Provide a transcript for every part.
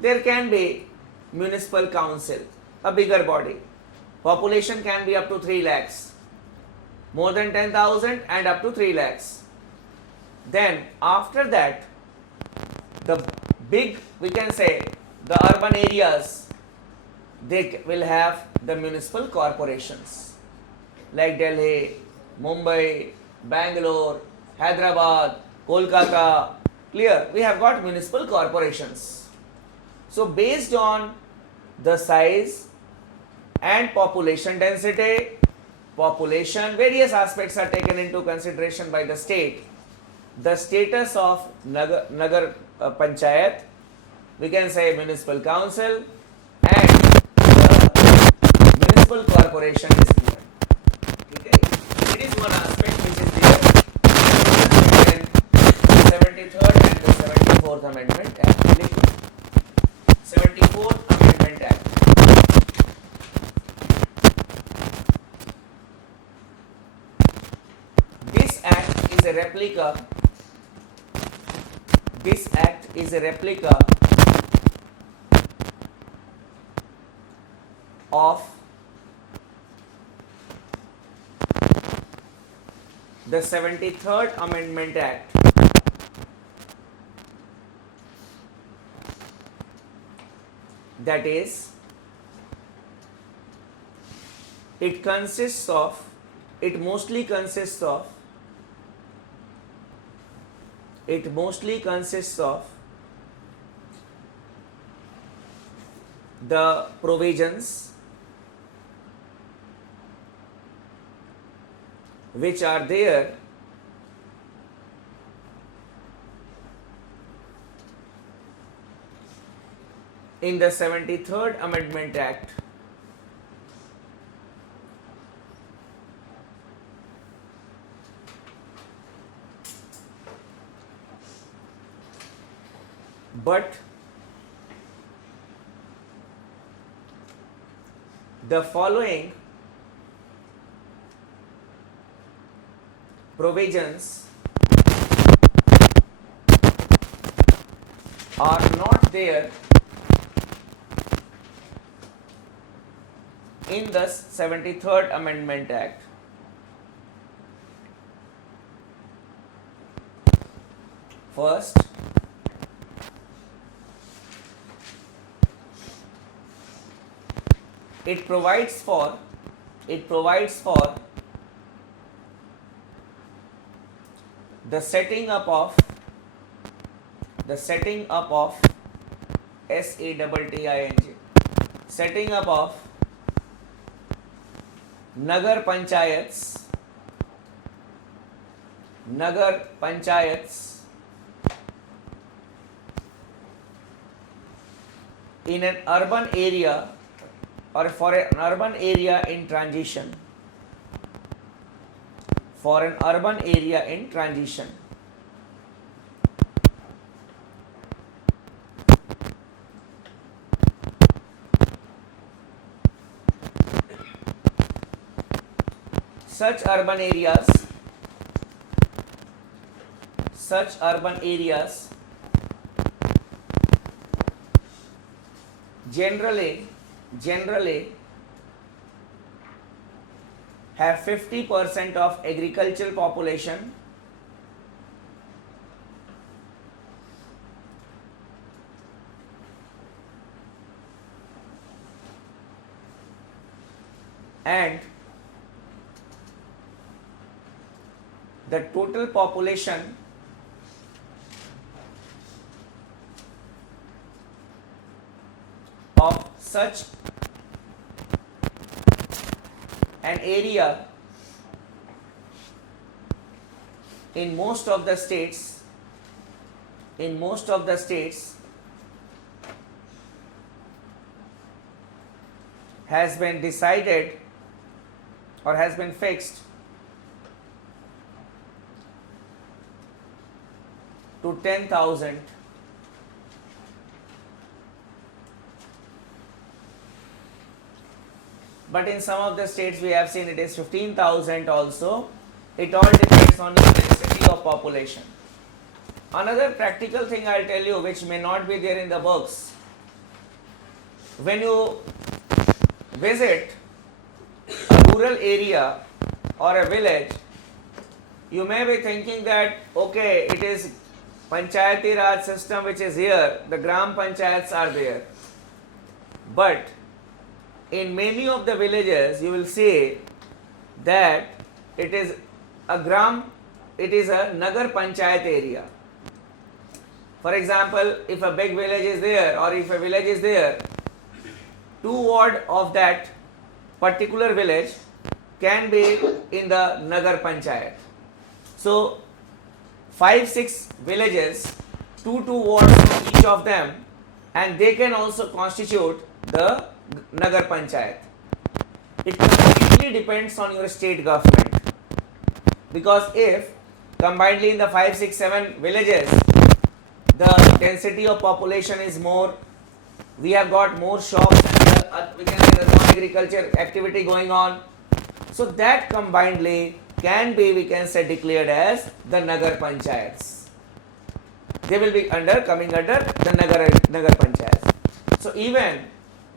there can be municipal council, a bigger body. Population can be up to 3 lakhs, more than 10,000 and up to 3 lakhs. Then after that, the big, we can say, the urban areas, they will have the municipal corporations like Delhi, Mumbai, Bangalore, Hyderabad, Kolkata. Clear? We have got municipal corporations. So based on the size and population density, population, various aspects are taken into consideration by the state. The status of Nagar Panchayat, we can say municipal council, and the municipal corporation is given. Okay? It is one aspect which is there in 73rd and the 74th Amendment Act. 74th Amendment Act. This act is a replica. This act is a replica of the 73rd Amendment Act. That is, it mostly consists of the provisions which are there in the 73rd Amendment Act. But the following provisions are not there in the 73rd Amendment Act. First, it provides for the setting up of setting up of Nagar Panchayats in an urban area or for an urban area in transition. Such urban areas generally have 50% of agricultural population and the total population of such an area in most of the states has been decided or has been fixed to 10,000 . But in some of the states we have seen it is 15,000 also. It all depends on the density of population. Another practical thing I'll tell you which may not be there in the books, when you visit a rural area or a village, you may be thinking that okay, it is Panchayati Raj system which is here, the Gram Panchayats are there. But in many of the villages, you will see that it is a Nagar Panchayat area. For example, if a big village is there or if a village is there, 2 ward of that particular village can be in the Nagar Panchayat. So 5-6 villages, 2 wards from each of them, and they can also constitute the Nagar Panchayat. It completely depends on your state government, because if combinedly in the 5, 6, 7 villages the density of population is more, we have got more shops, we can say the non-agriculture activity going on, so that combinedly can be, we can say, declared as the Nagar Panchayats. They will be coming under the Nagar Panchayats. So even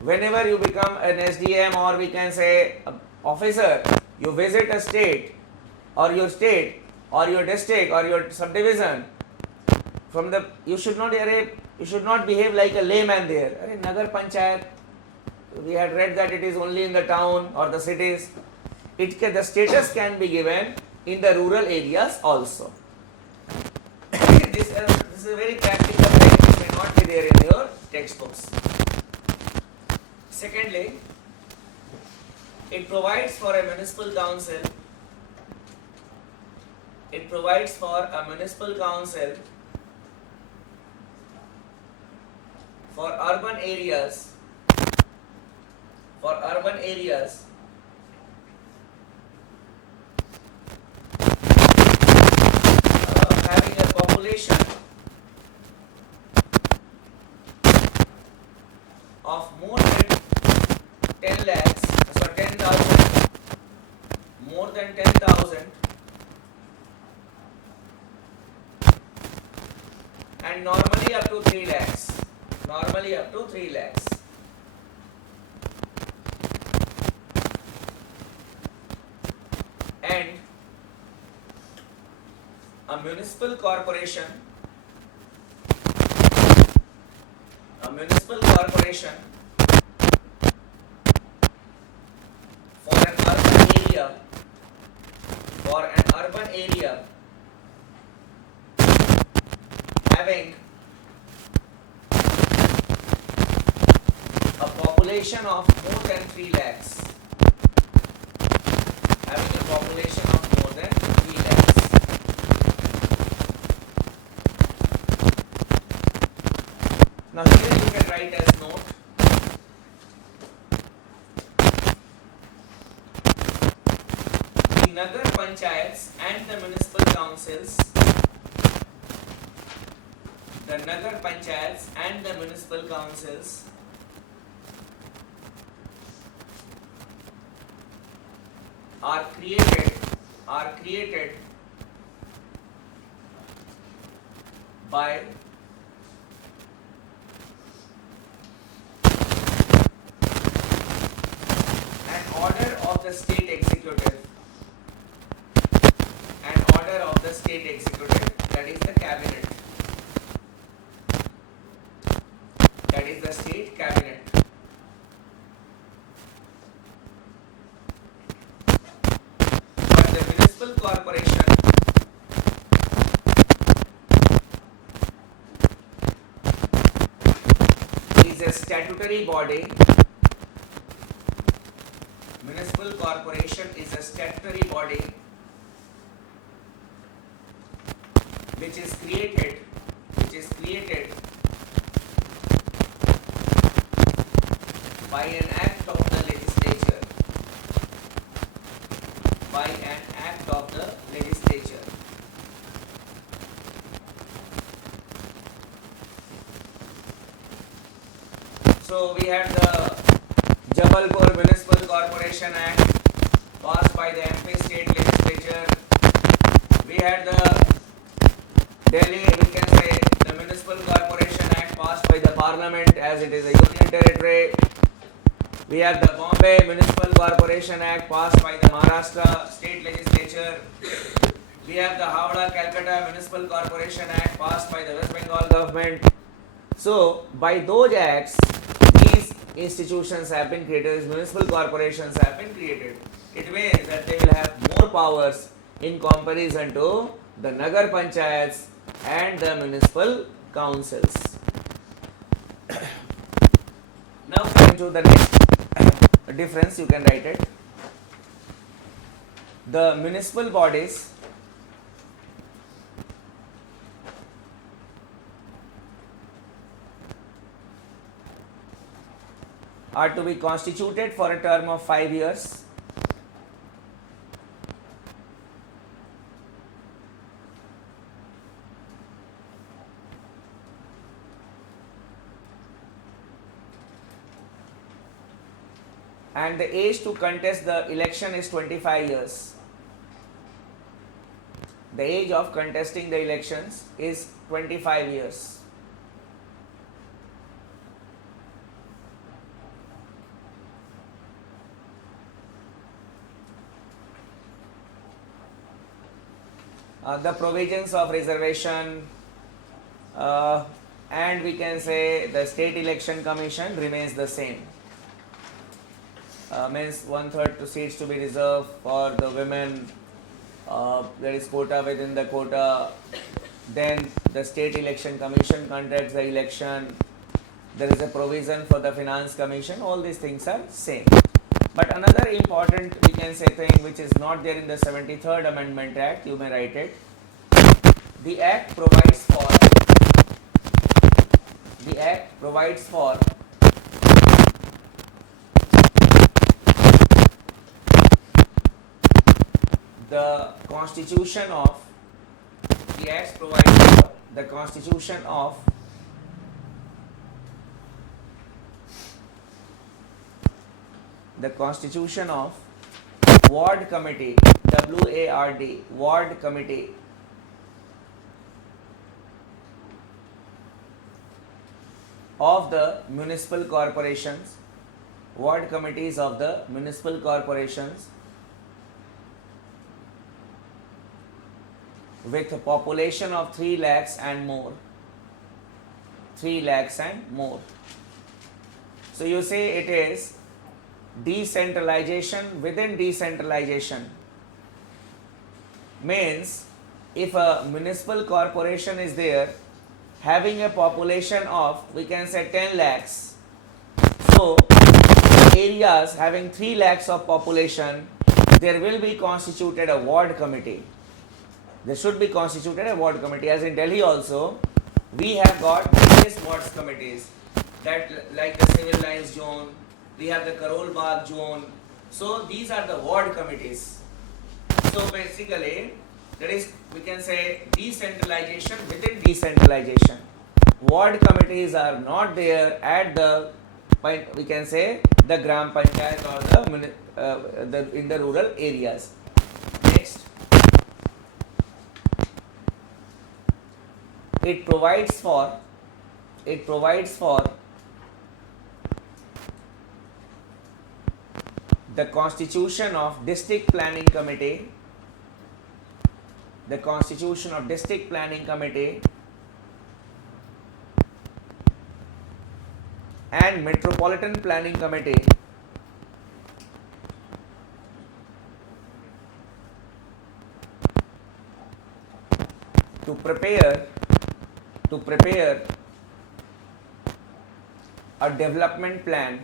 whenever you become an SDM or we can say officer, you visit a state or your district or your subdivision, you should not behave like a layman there. Nagar Panchayat, we had read that it is only in the town or the cities. The status can be given in the rural areas also. This is a very practical thing which may not be there in your textbooks. Secondly, it provides for a municipal council. It provides for a municipal council for urban areas. Having a population of more than 10 lakhs, so 10,000, more than 10,000, and normally up to 3 lakhs. And a municipal corporation for an urban area having a population of more than 3 lakhs. Now here you can write as note. The Nagar Panchayats and the municipal councils, are created by an order of the state executive, that is the cabinet, that is the state cabinet. But the municipal corporation is a statutory body. Municipal corporation is a statutory body which is created by an act of the legislature. So we had the Jabalpur Municipal Corporation Act passed by the MP state legislature. We had the Delhi, we can say, the Municipal Corporation Act passed by the Parliament as it is a union territory. We have the Bombay Municipal Corporation Act passed by the Maharashtra State Legislature. We have the Howrah Calcutta Municipal Corporation Act passed by the West Bengal government. So, by those acts, these institutions have been created, these municipal corporations have been created. It means that they will have more powers in comparison to the Nagar Panchayats and the municipal councils. Now coming to the next difference, you can write it. The municipal bodies are to be constituted for a term of 5 years. And the age to contest the election is 25 years. The age of contesting the elections is 25 years. The provisions of reservation and we can say the State Election Commission remains the same. Means 1/3 to seats to be reserved for the women. There is quota within the quota. Then the State Election Commission conducts the election. There is a provision for the Finance Commission. All these things are same. But another important, we can say, thing which is not there in the 73rd Amendment Act, you may write it. The Act provides for the constitution of the Act provides for the constitution of Ward Committee, WARD, Ward Committee of the municipal corporations, ward committees of the municipal corporations with a population of 3 lakhs and more. 3 lakhs and more. So you say it is decentralization within decentralization. Means if a municipal corporation is there having a population of, we can say, 10 lakhs. So areas having 3 lakhs of population, there will be constituted a ward committee. There should be constituted a ward committee. As in Delhi also, we have got various wards committees, that like the civil lines zone, we have the Karol Bagh zone. So these are the ward committees. So basically, that is, we can say, decentralization within decentralization. Ward committees are not there at the, we can say, the Gram Panchayat or in the rural areas. Next, it provides for the constitution of district planning committee, and metropolitan planning committee to prepare a development plan.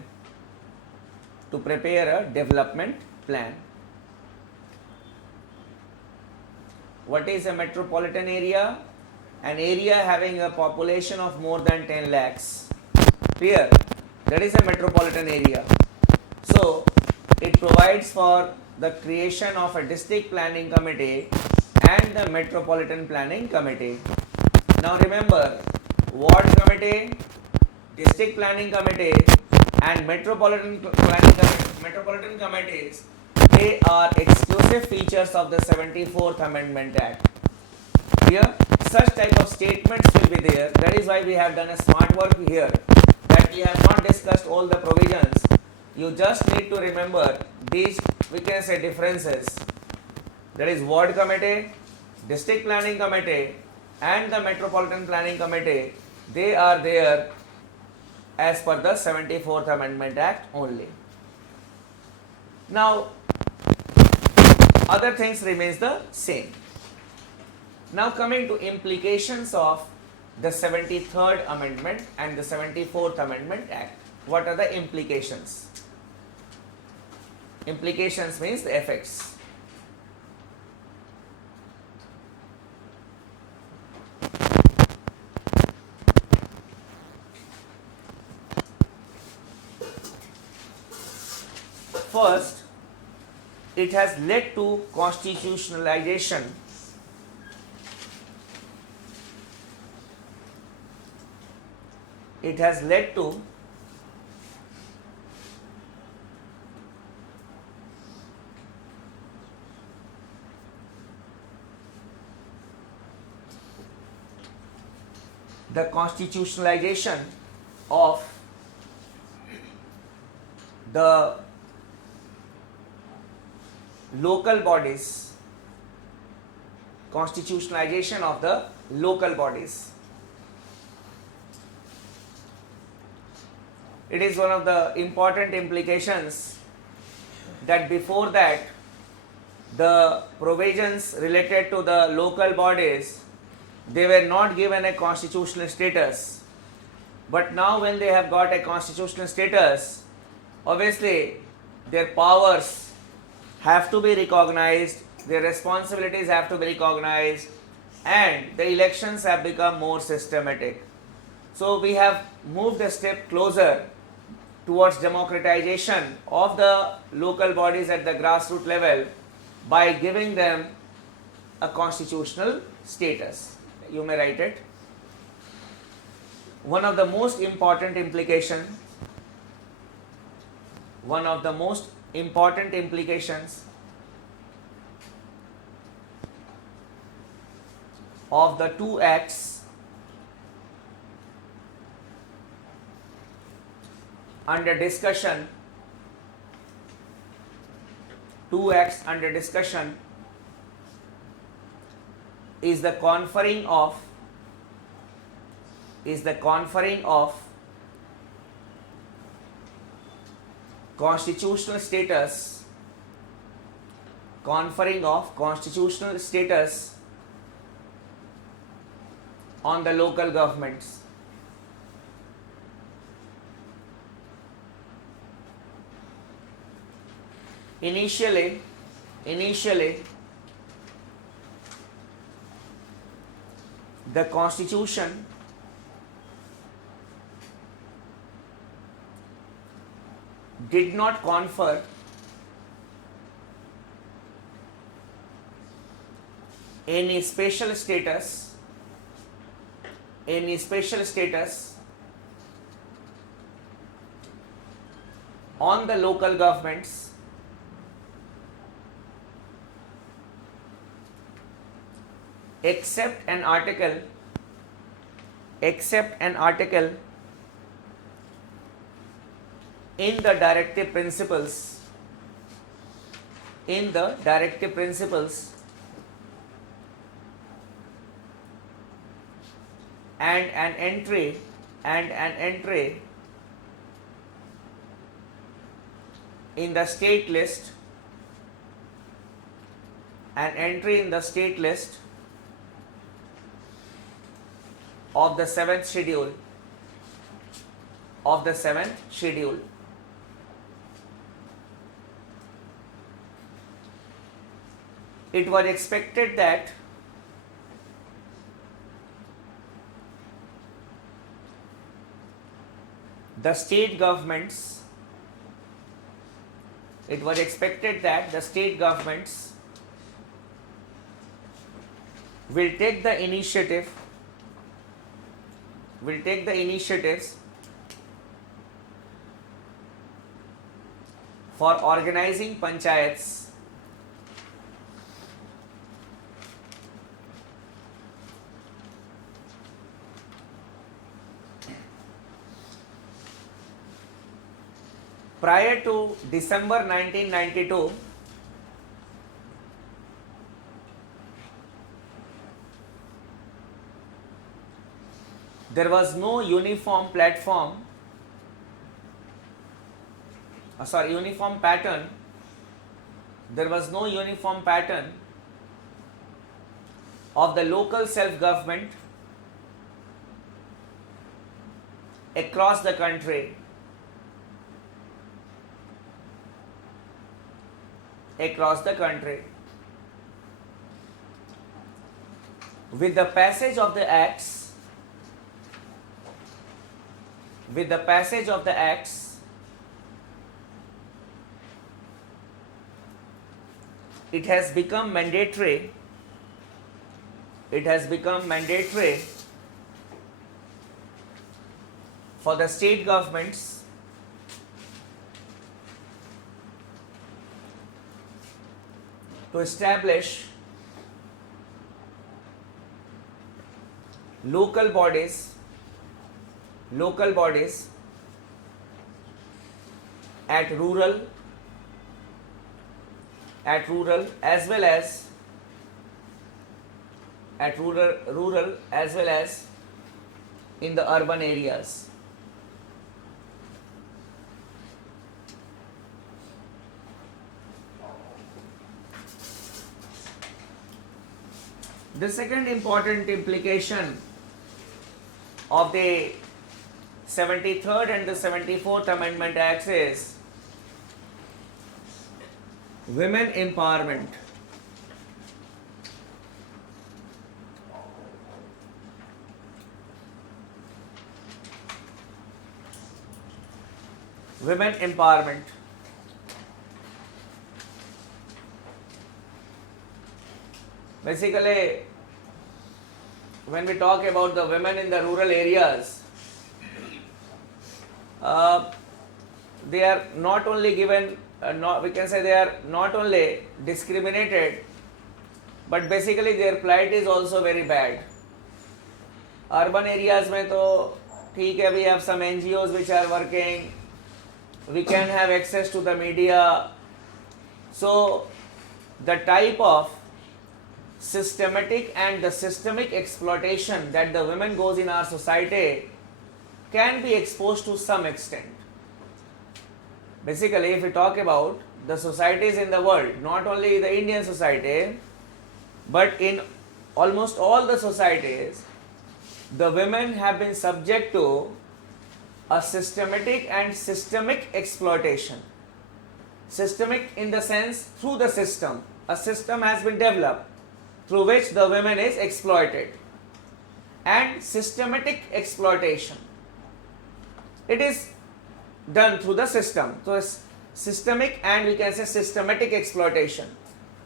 What is a metropolitan area? An area having a population of more than 10 lakhs. Clear? That is a metropolitan area. So it provides for the creation of a district planning committee and the metropolitan planning committee. Now remember, ward committee, district planning committee and metropolitan committees, they are exclusive features of the 74th Amendment Act. Here, such type of statements will be there. That is why we have done a smart work here, that we have not discussed all the provisions. you just need to remember these, we can say, differences. That is ward committee, district planning committee and the metropolitan planning committee, they are there as per the 74th Amendment Act only. Now other things remains the same. Now coming to implications of the 73rd Amendment and the 74th Amendment Act. What are the implications? Implications means the effects. First, it has led to constitutionalization . It has led to the constitutionalization of the local bodies, constitutionalization of the local bodies. It is one of the important implications that before that the provisions related to the local bodies, they were not given a constitutional status, but now when they have got a constitutional status, obviously their powers have to be recognized, their responsibilities have to be recognized, and the elections have become more systematic. So we have moved a step closer towards democratization of the local bodies at the grassroots level by giving them a constitutional status. You may write it. One of the most important implications of the two acts under discussion, is the conferring of constitutional status on the local governments. Initially the Constitution did not confer any special status on the local governments except an article in the directive principles and an entry in the state list of the seventh schedule. It was expected that the state governments will take the initiatives for organizing panchayats prior to December 1992, there was no uniform uniform pattern. There was no uniform pattern of the local self-government across the country. With the passage of the acts, it has become mandatory for the state governments to establish local bodies at rural as well as in the urban areas. The second important implication of the 73rd and the 74th Amendment Acts is women empowerment. Women empowerment. Basically, when we talk about the women in the rural areas, they are not only given, we can say they are not only discriminated, but basically their plight is also very bad. Urban areas में तो ठीक है, we have some NGOs which are working, we can have access to the media. So the type of systematic and the systemic exploitation that the women goes in our society can be exposed to some extent. Basically, if we talk about the societies in the world, not only the Indian society, but in almost all the societies, the women have been subject to a systematic and systemic exploitation. Systemic in the sense through the system. A system has been developed through which the women is exploited. And systematic exploitation. It is done through the system. So it's systemic and we can say systematic exploitation.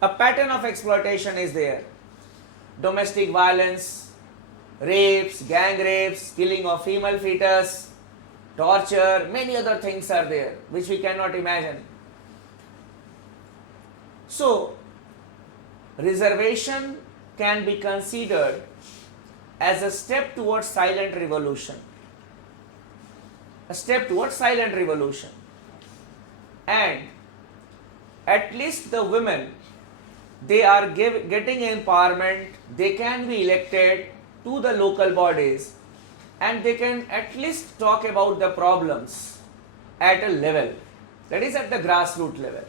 A pattern of exploitation is there. Domestic violence, rapes, gang rapes, killing of female fetus, torture, many other things are there which we cannot imagine. So, reservation can be considered as a step towards silent revolution. A step towards silent revolution. And at least the women, they are getting empowerment, they can be elected to the local bodies and they can at least talk about the problems at a level, that is at the grassroots level.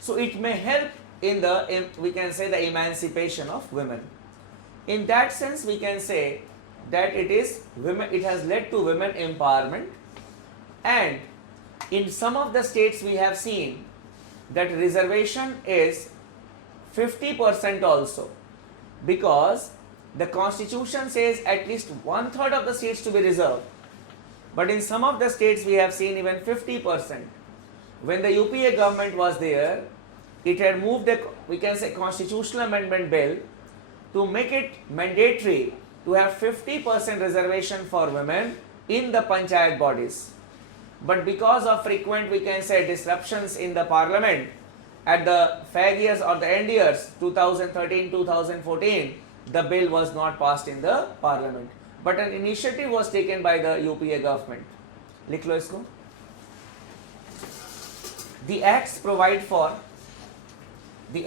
So it may help in the, we can say, the emancipation of women. In that sense, we can say that it has led to women empowerment, and in some of the states we have seen that reservation is 50% also, because the constitution says at least 1/3 of the seats to be reserved, but in some of the states we have seen even 50%. When the UPA government was there, it had moved a, we can say, constitutional amendment bill to make it mandatory to have 50% reservation for women in the panchayat bodies. But because of frequent, we can say, disruptions in the parliament at the fag years or the end years 2013-2014, the bill was not passed in the parliament. But an initiative was taken by the UPA government. लिख लो इसको. The acts provide for the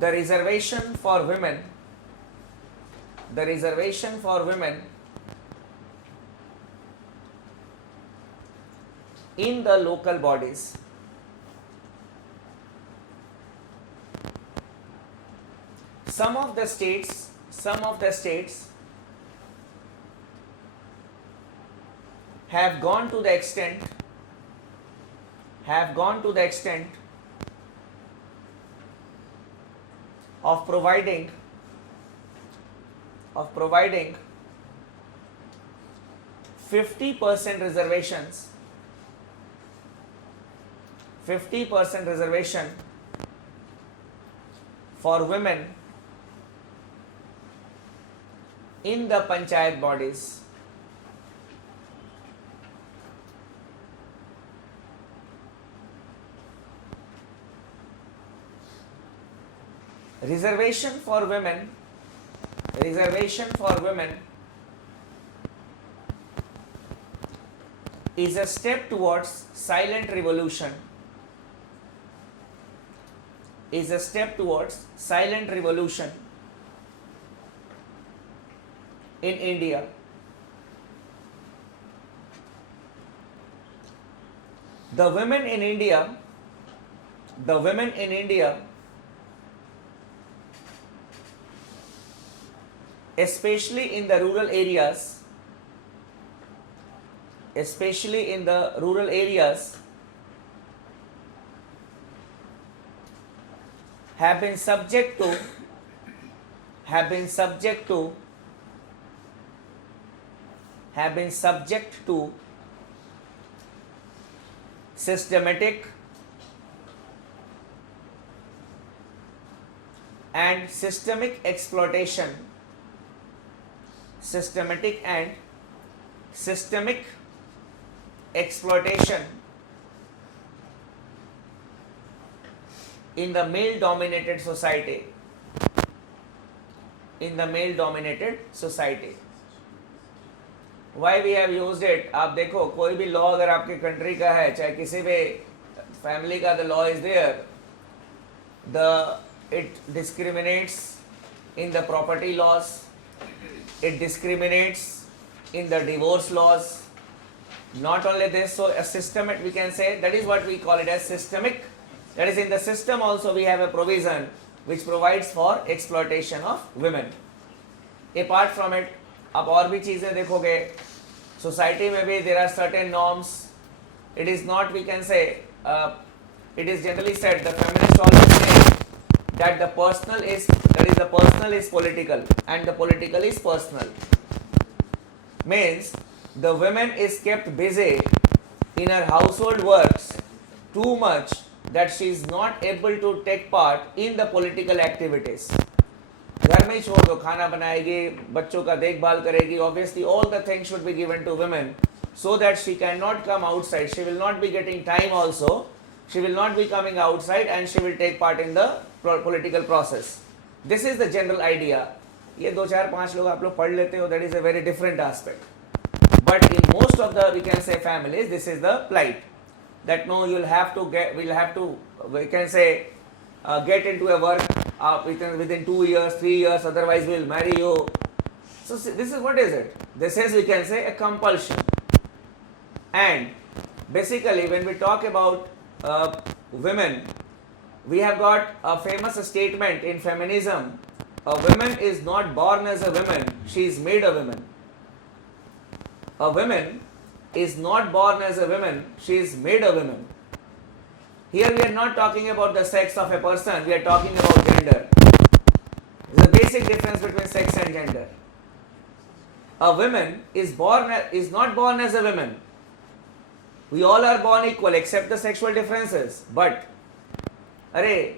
reservation for women in the local bodies. Some of the states have gone to the extent of providing 50% reservation for women in the panchayat bodies. Reservation for women is a step towards silent revolution. In India. The women in India, especially in the rural areas, have been subject to systematic exploitation in the male dominated society. Why we have used it? आप देखो कोई भी law अगर आपके country का है, चाहे किसी भी फैमिली का, the law is there, it discriminates in the property laws, it discriminates in the divorce laws. Not only this, so a systemic, we can say, that is what we call it as systemic. That is, in the system also we have a provision which provides for exploitation of women. Apart from it, आप और भी चीजें देखोगे, society में भी there are certain norms. It is not, we can say, it is generally said, the feminists always say that the personal is political and the political is personal. Means the woman is kept busy in her household works too much that she is not able to take part in the political activities. घर में ही छोड़ दो, खाना बनाएगी, बच्चों का देखभाल करेगी. Obviously all the things should be given to women so that she cannot come outside. She will not be getting time also. She will not be coming outside and she will take part in the political process. This is the general idea. ये 2-4-5 लोग आप लोग पढ़ लेते हो, that is a very different aspect. But in most of the, we can say, families, this is the plight. That no, we'll have to, we can say, get into a work within 2 years, 3 years, otherwise we'll marry you. So this is, what is it? This is, we can say, a compulsion. And basically when we talk about women, we have got a famous statement in feminism: a woman is not born as a woman, she is made a woman. A woman is not born as a woman, she is made a woman. Here we are not talking about the sex of a person, we are talking about gender. There is a basic difference between sex and gender. A woman is not born as a woman. We all are born equal except the sexual differences. But, why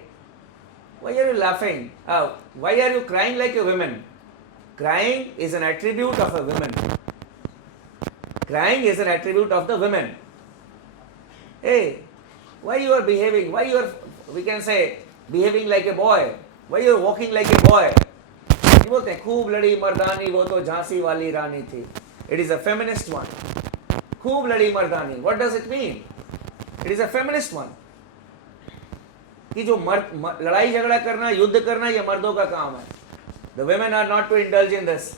are you laughing? Why are you crying like a woman? Crying is an attribute of a woman. Crying is an attribute of the women. Hey, why you are behaving? Why you are, we can say, behaving like a boy? Why you are walking like a boy? ये बोलते हैं खूब लड़ी मर्दानी वो तो झांसी वाली रानी थी. It is a feminist one. खूब लड़ी मर्दानी. What does it mean? It is a feminist one. कि जो लड़ाई झगड़ा करना, युद्ध करना, ये मर्दों का काम है. The women are not to indulge in this.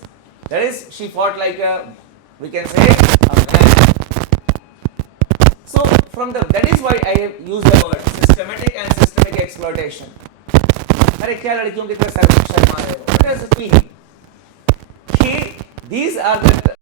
That is, she fought like a, we can say, a man. So that is why I have used the word systematic and systemic exploitation. अरे क्या लड़कियों की तरह शर्मा रहे हो? What does it mean? कि these are the